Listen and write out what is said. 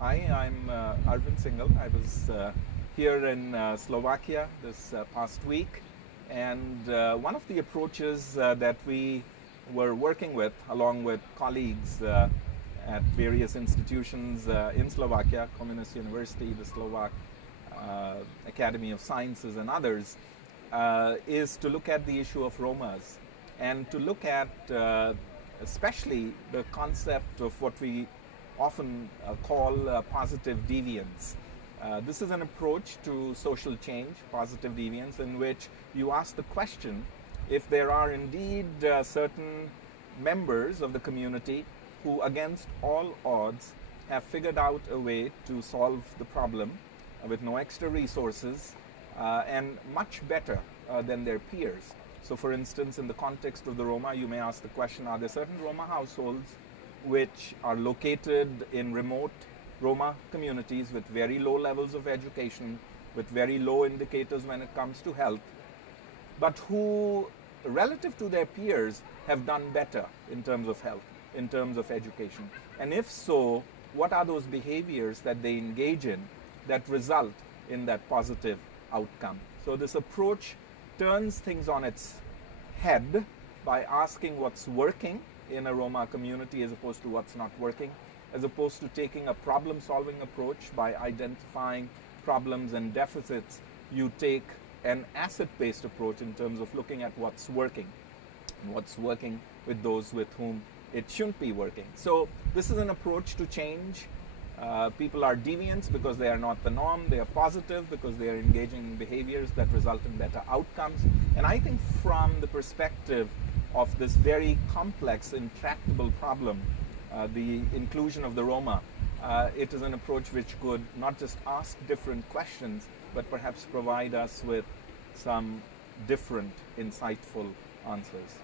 Hi, I'm Arvind Singhal. I was here in Slovakia this past week, and one of the approaches that we were working with, along with colleagues at various institutions in Slovakia, Communist University, the Slovak Academy of Sciences, and others, is to look at the issue of Romas and to look at especially the concept of what we often call positive deviance. This is an approach to social change, positive deviance, in which you ask the question if there are indeed certain members of the community who, against all odds, have figured out a way to solve the problem with no extra resources and much better than their peers. So, for instance, in the context of the Roma, you may ask the question, are there certain Roma households which are located in remote Roma communities with very low levels of education, with very low indicators when it comes to health, but who, relative to their peers, have done better in terms of health, in terms of education? And if so, what are those behaviors that they engage in that result in that positive outcome? So this approach turns things on its head by asking what's working in a Roma community as opposed to what's not working, as opposed to taking a problem-solving approach by identifying problems and deficits. You take an asset-based approach in terms of looking at what's working and what's working with those with whom it shouldn't be working. So this is an approach to change. People are deviants because they are not the norm. They are positive because they are engaging in behaviors that result in better outcomes. And I think from the perspective of this very complex, intractable problem, the inclusion of the Roma, it is an approach which could not just ask different questions, but perhaps provide us with some different, insightful answers.